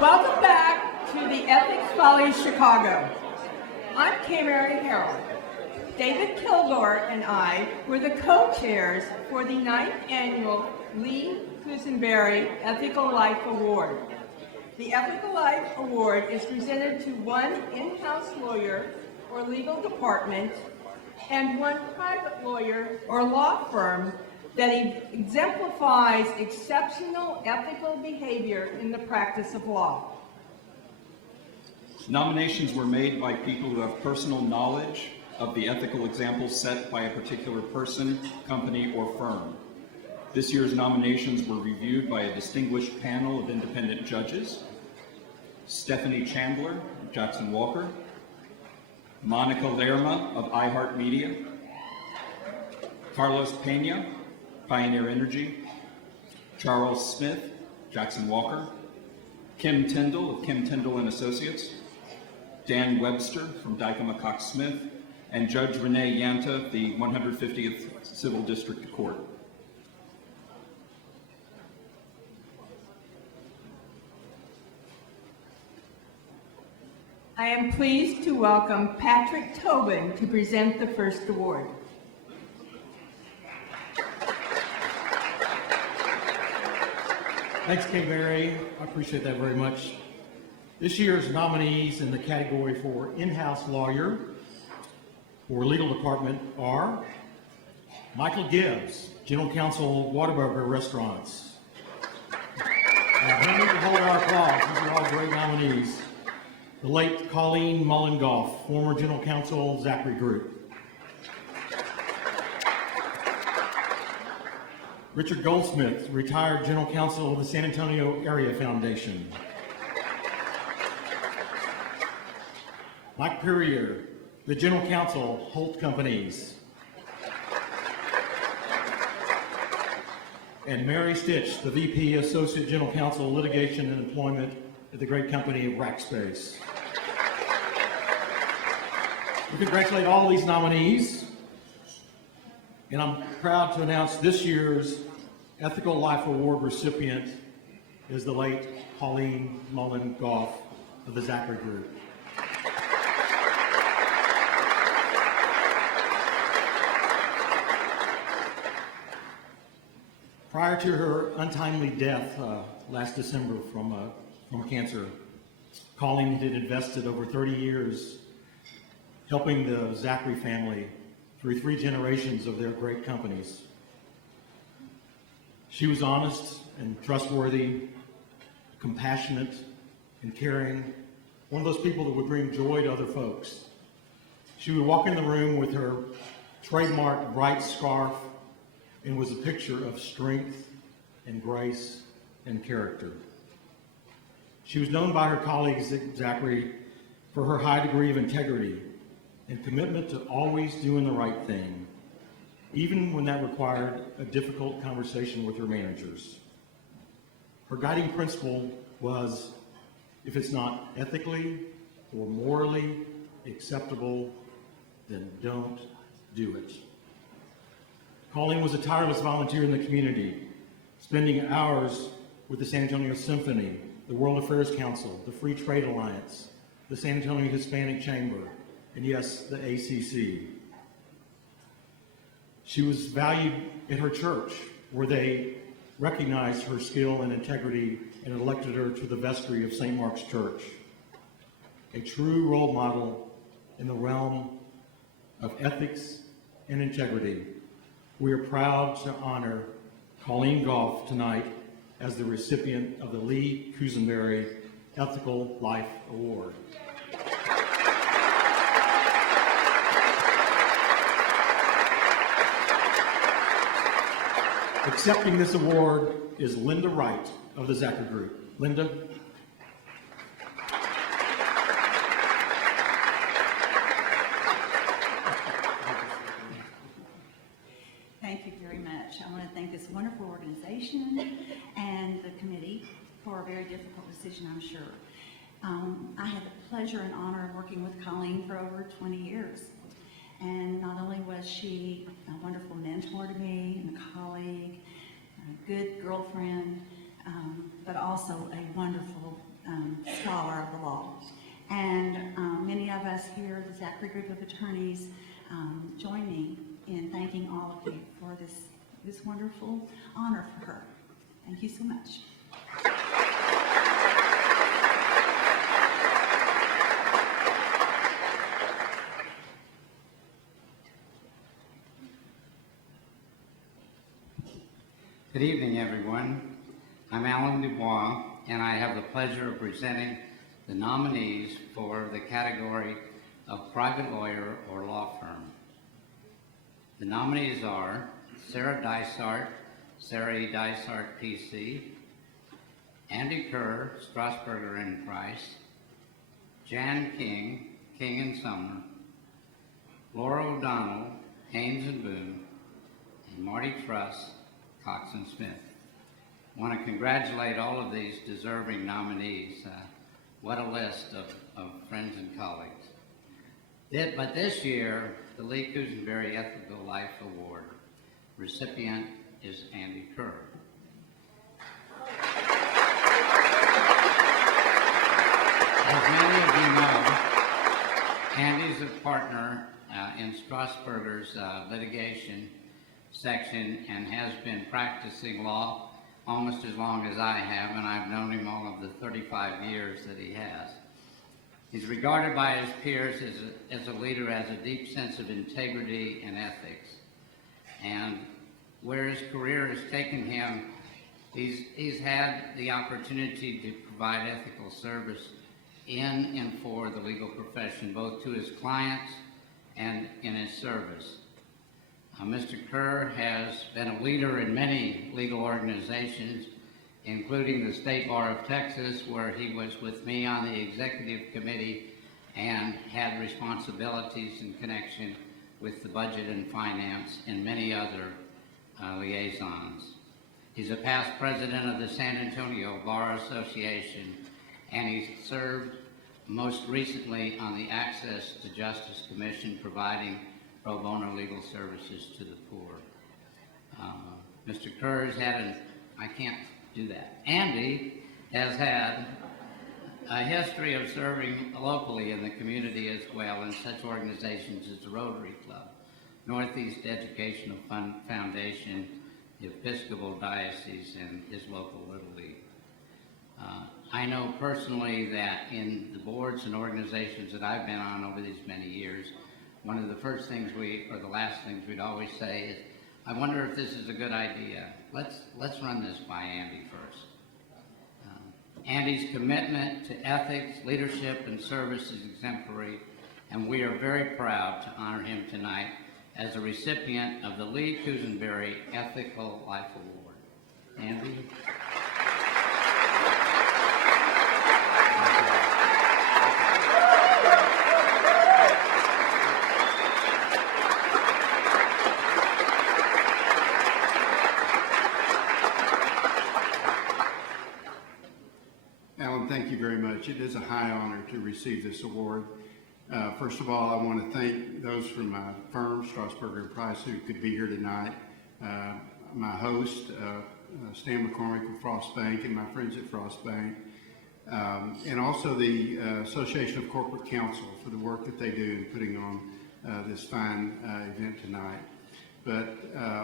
Welcome back to the Ethics Follies Chicago. I'm Cusenbary Harold. David Kilgore and I were the co-chairs for the 9th annual Lee Cousenbary Ethical Life Award. The Ethical Life Award is presented to one in-house lawyer or legal department and one private lawyer or law firm that exemplifies exceptional ethical behavior in the practice of law. Nominations were made by people who have personal knowledge of the ethical examples set by a particular person, company, or firm. This year's nominations were reviewed by a distinguished panel of independent judges: Stephanie Chandler of Jackson Walker, Monica Lerma of iHeartMedia, Carlos Pena, Pioneer Energy, Charles Smith, Jackson Walker, Kim Tyndall of Kim Tyndall and Associates, Dan Webster from Dykema Cox Smith, and Judge Renee Yanta, the 150th Civil District Court. I am pleased to welcome Patrick Tobin to present the first award. Thanks, Cusenbary. I appreciate that very much. This year's nominees in the category for in-house lawyer or legal department are Michael Gibbs, General Counsel, Whataburger Restaurants. We need to hold our applause. These are all great nominees. The late Colleen Mullengoff, former General Counsel, Zachary Group. Richard Goldsmith, retired General Counsel of the San Antonio Area Foundation. Mike Perrier, the General Counsel, Holt Companies. And Mary Stitch, the VP, Associate General Counsel, Litigation and Employment at the great company of Rackspace. We congratulate all these nominees, and I'm proud to announce this year's Ethical Life Award recipient is the late Colleen Mullengoff of the Zachary Group. Prior to her untimely death last December from cancer, Colleen had invested over 30 years helping the Zachary family through 3 generations of their great companies. She was honest and trustworthy, compassionate and caring, one of those people that would bring joy to other folks. She would walk in the room with her trademark bright scarf and was a picture of strength and grace and character. She was known by her colleagues at Zachary for her high degree of integrity and commitment to always doing the right thing, even when that required a difficult conversation with her managers. Her guiding principle was, if it's not ethically or morally acceptable, then don't do it. Colleen was a tireless volunteer in the community, spending hours with the San Antonio Symphony, the World Affairs Council, the Free Trade Alliance, the San Antonio Hispanic Chamber, and yes, the ACC. She was valued in her church, where they recognized her skill and integrity and elected her to the vestry of St. Mark's Church. A true role model in the realm of ethics and integrity. We are proud to honor Colleen Goff tonight as the recipient of the Lee Cousenbary Ethical Life Award. Accepting this award is Linda Wright of the Zachary Group. Linda. Thank you very much. I want to thank this wonderful organization and the committee for a very difficult decision, I'm sure. I had the pleasure and honor of working with Colleen for over 20 years. And not only was she a wonderful mentor to me and a colleague, a good girlfriend, but also a wonderful scholar of the law. And many of us here, the Zachary group of attorneys, join me in thanking all of you for this wonderful honor for her. Thank you so much. Good evening, everyone. I'm Alan Dubois, and I have the pleasure of presenting the nominees for the category of private lawyer or law firm. The nominees are Sarah Dysart, Sarah E. Dysart, PC, Andy Kerr, Strasburger and Price, Jan King, King and Sumner, Laura O'Donnell, Haynes and Boone, and Marty Truss, Cox and Smith. I want to congratulate all of these deserving nominees. What a list of friends and colleagues. But this year, the Lee Cusenbary Ethical Life Award recipient is Andy Kerr. As many of you know, Andy's a partner in Strasburger's litigation section and has been practicing law almost as long as I have, and I've known him all of the 35 years that he has. He's regarded by his peers as a leader, has a deep sense of integrity and ethics. And where his career has taken him, he's had the opportunity to provide ethical service in and for the legal profession, both to his clients and in his service. Mr. Kerr has been a leader in many legal organizations, including the State Bar of Texas, where he was with me on the executive committee and had responsibilities in connection with the budget and finance and many other liaisons. He's a past president of the San Antonio Bar Association, and he served most recently on the Access to Justice Commission, providing pro bono legal services to the poor. Mr. Kerr has had I can't do that. Andy has had a history of serving locally in the community as well in such organizations as the Rotary Club, Northeast Educational Foundation, the Episcopal Diocese, and his local Little League. I know personally that in the boards and organizations that I've been on over these many years, one of the first things or the last things we'd always say is, I wonder if this is a good idea. Let's run this by Andy first. Andy's commitment to ethics, leadership, and service is exemplary, and we are very proud to honor him tonight as a recipient of the Lee Cusenbary Ethical Life Award. Andy? Alan, thank you very much. It is a high honor to receive this award. First of all, I want to thank those from my firm, Strasburger & Price, who could be here tonight. My host, Stan McCormick of Frost Bank, and my friends at Frost Bank. And also the Association of Corporate Counsel for the work that they do in putting on this fine event tonight. But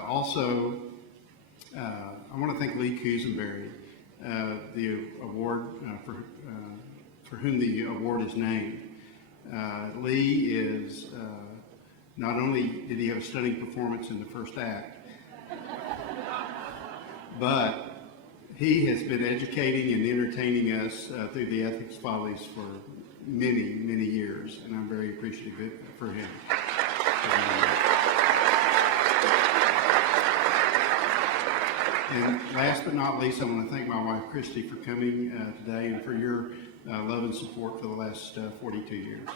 also, I want to thank Lee Cusenbary, the award for whom the award is named. Lee is, not only did he have a stunning performance in the first act, but he has been educating and entertaining us through the Ethics Follies for many, many years, and I'm very appreciative for him. And last but not least, I want to thank my wife, Christy, for coming today and for your love and support for the last 42 years.